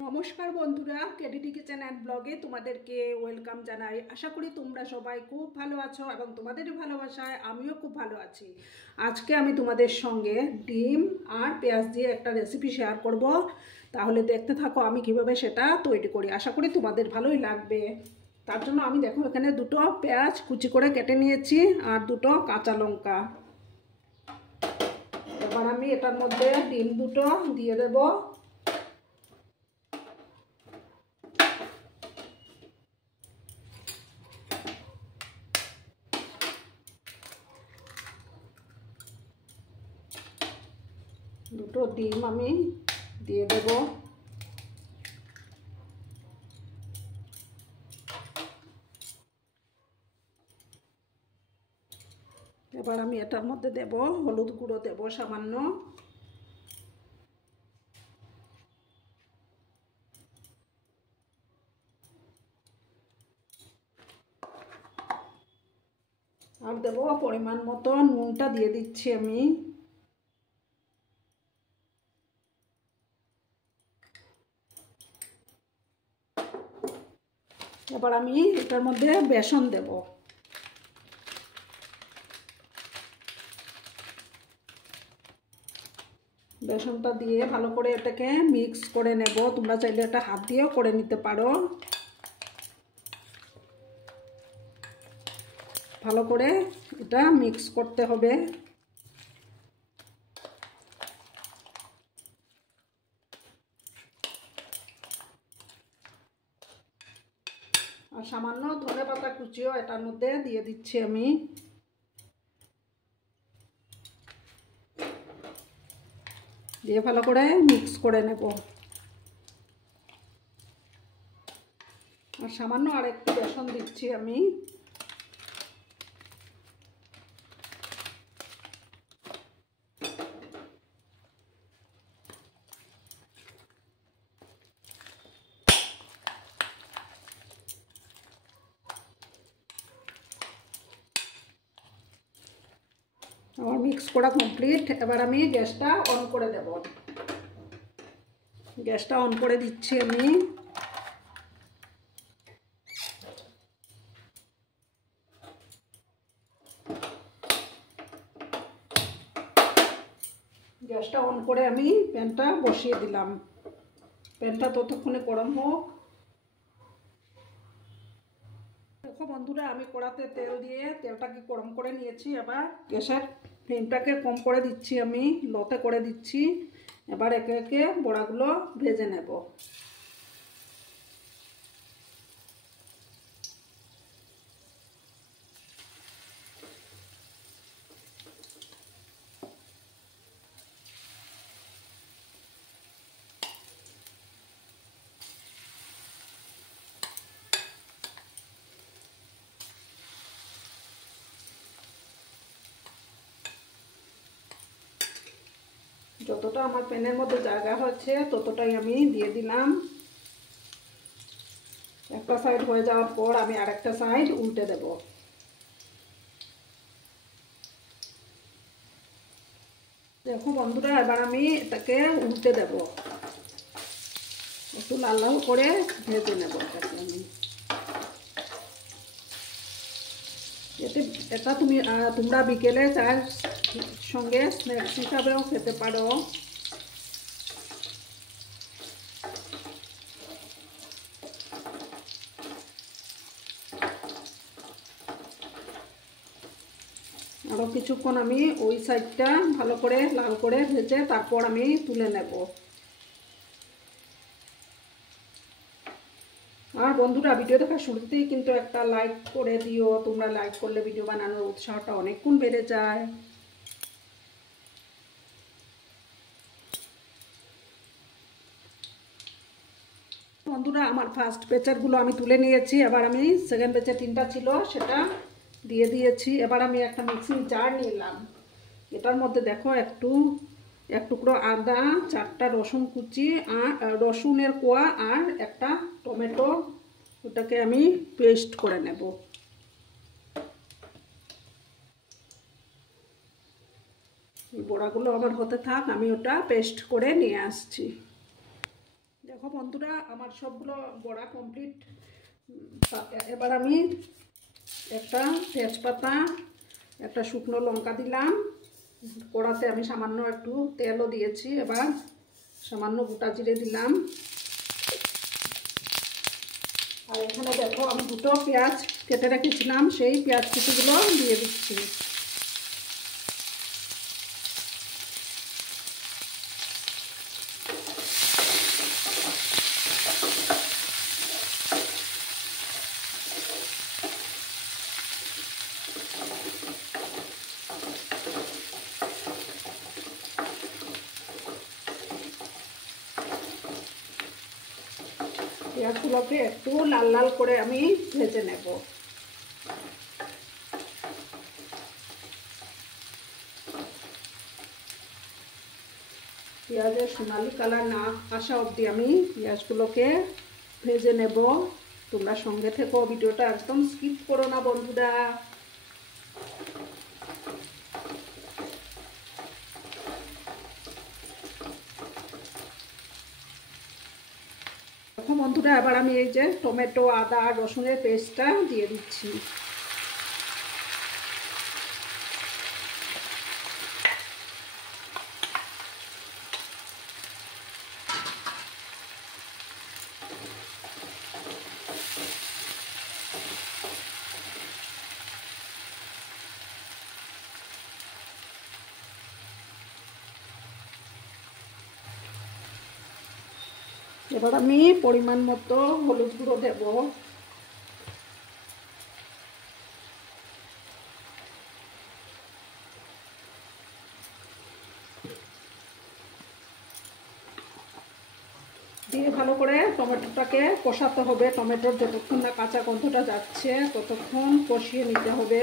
নমস্কার বন্ধুরা, KDD kitchen and ব্লগে তোমাদেরকে ওয়েলকাম জানাই। আশা করি তোমরা সবাই খুব ভালো আছো এবং তোমাদের ভালোবাসায় আমিও খুব ভালো আছি। আজকে আমি তোমাদের সঙ্গে ডিম আর পেঁয়াজ দিয়ে একটা রেসিপি শেয়ার করব। তাহলে দেখতে থাকো আমি কিভাবে সেটা তৈরি করি। আশা করি তোমাদের ভালোই লাগবে। তার জন্য আমি দেখো এখানে দুটো পেঁয়াজ কুচি করে কেটে নিয়েছি আর দুটো কাঁচা লঙ্কা। এবার আমি এটার মধ্যে ডিম দুটো দিয়ে দেবো। দুটো ডিম আমি দিয়ে দেব। এবার আমি এটার মধ্যে দেব হলুদ গুঁড়ো, দেব সামান্য। আর দেব পরিমাণ মতো নুনটা দিয়ে দিচ্ছি আমি। এবার আমি এটার মধ্যে বেসন দেব। বেসনটা দিয়ে ভালো করে এটাকে মিক্স করে নেব। তোমরা চাইলে এটা হাত দিয়েও করে নিতে পারো। ভালো করে এটা মিক্স করতে হবে। আর সামান্য ধনেপাতা কুচিও এটার মধ্যে দিয়ে দিচ্ছি আমি। দিয়ে ভালো করে মিক্স করে নেব। আর সামান্য আর একটু বেসন দিচ্ছি আমি। আমার মিক্স করা কমপ্লিট। এবার আমি গ্যাসটা অন করে দেব। গ্যাসটা অন করে দিচ্ছি আমি। গ্যাসটা অন করে আমি প্যানটা বসিয়ে দিলাম। প্যানটা ততক্ষণে গরম হোক। দেখো বন্ধুরা, আমি কড়াতে তেল দিয়ে তেলটাকে গরম করে নিয়েছি। এবার গ্যাসের ফ্লেমটাকে কম করে দিচ্ছি, আমি লোতে করে দিচ্ছি। এবার একে একে বড়াগুলো ভেজে নেব। যতটা আমার প্যানের মধ্যে জায়গা হচ্ছে ততটাই আমি দিয়ে দিলাম। একটা সাইড হয়ে যাওয়ার পর আমি আরেকটা সাইড উল্টে দেব। দেখো বন্ধুরা, এবার আমি এটাকে উল্টে দেব। একটু লাল লাল করে ভেজে নেব এটাকে আমি। এটা তোমরা বিকেলে চায়ের সঙ্গে স্ন্যাক্স হিসাবেও খেতে পারো। আরও কিছুক্ষণ আমি ওই সাইডটা ভালো করে লাল করে ভেজে তারপর আমি তুলে নেব। আর বন্ধুরা, ভিডিও দেখার শুরুতেই কিন্তু একটা লাইক করে দিও। তোমরা লাইক করলে ভিডিও বানানোর উৎসাহটা অনেক গুণ বেড়ে যায়। বন্ধুরা, আমার ফার্স্ট ব্যাচেরগুলো আমি তুলে নিয়েছি। এবার আমি সেকেন্ড ব্যাচের তিনটা ছিল সেটা দিয়ে দিয়েছি। এবার আমি একটা মিক্সিং জার নিলাম। এটার মধ্যে দেখো এক টুকরো আদা, 4টা রসুন কুচি আর রসুনের কোয়া আর একটা টমেটো, ওটাকে আমি পেস্ট করে নেব। বড়াগুলো আমার হতে থাক, আমি ওটা পেস্ট করে নিয়ে আসছি। দেখো বন্ধুরা, আমার সবগুলো বড়া কমপ্লিট। এবার আমি একটা তেজপাতা, একটা শুকনো লঙ্কা দিলাম। কড়াতে আমি সামান্য একটু তেলও দিয়েছি। এবার সামান্য গোটা জিরে দিলাম। আর এখানে দেখো আমি দুটো পেঁয়াজ কেটে রেখেছিলাম, সেই পেঁয়াজ কুচিগুলো দিয়ে দিচ্ছি। পেঁয়াজগুলোকে একটু লাল লাল করে আমি ভেজে নেব। পেঁয়াজের সোনালি কালার না আসা অবধি আমি পেঁয়াজগুলোকে ভেজে নেব। তোমরা সঙ্গে থেকো, ভিডিওটা একদম স্কিপ করো না বন্ধুরা। দেখো বন্ধুরা, এবার আমি এই যে টমেটো, আদা আর রসুনের পেস্টটা দিয়ে দিচ্ছি। এবার আমি পরিমাণ মতো হলুদ গুঁড়ো দেব। দিয়ে ভালো করে টমেটোটাকে কষাতে হবে। টমেটোর যতক্ষণ না কাঁচা গন্ধটা যাচ্ছে ততক্ষণ কষিয়ে নিতে হবে।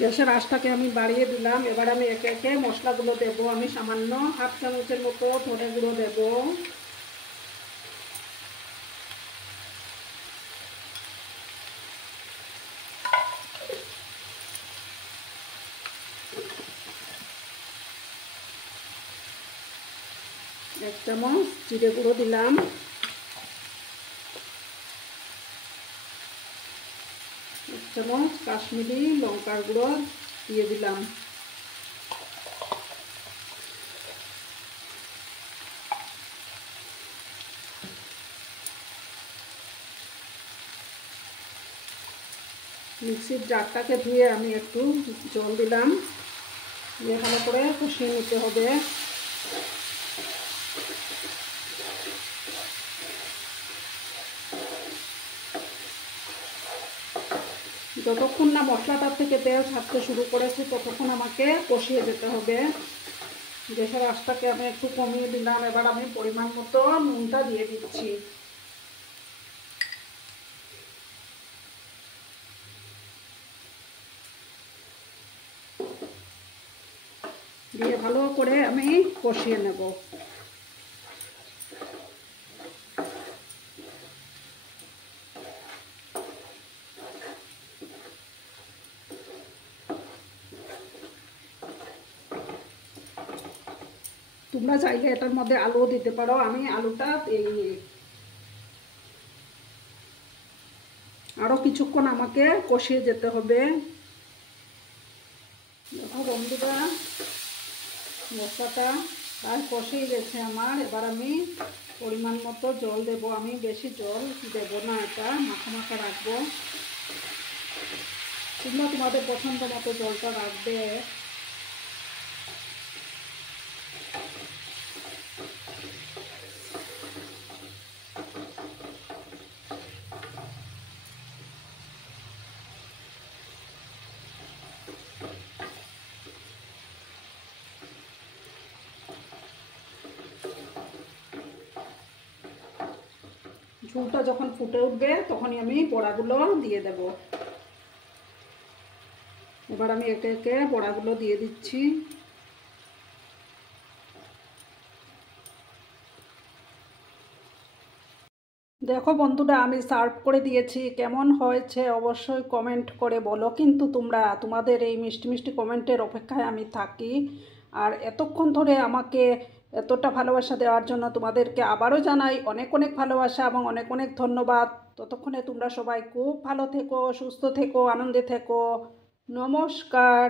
গ্যাসের আঁচটাকে আমি বাড়িয়ে দিলাম। এবার আমি একে একে মশলাগুলো দেব। আমি সামান্য হাফ চামচের মতো ধনে গুঁড়ো দেব। এক চামচ জিরে গুঁড়ো দিলাম। এক চামচ কাশ্মীরি লঙ্কার গুঁড়ো দিয়ে দিলাম। মিক্সির জারটাকে ধুয়ে আমি একটু জল দিলাম। দিয়ে ভালো করে কষিয়ে নিতে হবে। যতক্ষণ না মশলাটার থেকে তেল ছাড়তে শুরু করেছে ততক্ষণ আমাকে কষিয়ে যেতে হবে। গ্যাসের আঁচটাকে আমি একটু কমিয়ে দিলাম। এবার আমি পরিমাণ মতো নুনটা দিয়ে দিচ্ছি। দিয়ে ভালো করে আমি কষিয়ে নেব। তোমরা চাইলে এটার মধ্যে আলুও দিতে পারো, আমি আলুটা দিইনি। আরো কিছুক্ষণ আমাকে কষিয়ে যেতে হবে। দেখো বন্ধুরা, মশলাটা প্রায় কষেই গেছে আমার। এবার আমি পরিমাণ মতো জল দেব। আমি বেশি জল দেব না, এটা মাখা মাখা রাখবো। তোমরা তোমাদের পছন্দ মতো জলটা রাখবে। ঝোলটা যখন ফুটে উঠবে তখনই আমি বড়াগুলো দিয়ে দেব। এবার আমি একে একে বড়াগুলো দিয়ে দিচ্ছি। দেখো বন্ধুরা, আমি সার্ভ করে দিয়েছি, কেমন হয়েছে অবশ্যই কমেন্ট করে বলো। কিন্তু তোমাদের এই মিষ্টি মিষ্টি কমেন্টের অপেক্ষায় আমি থাকি। আর এতক্ষণ ধরে আমাকে এতটা ভালোবাসা দেওয়ার জন্য তোমাদেরকে আবারও জানাই অনেক অনেক ভালোবাসা এবং অনেক অনেক ধন্যবাদ। ততক্ষণে তোমরা সবাই খুব ভালো থেকো, সুস্থ থেকো, আনন্দে থেকো। নমস্কার।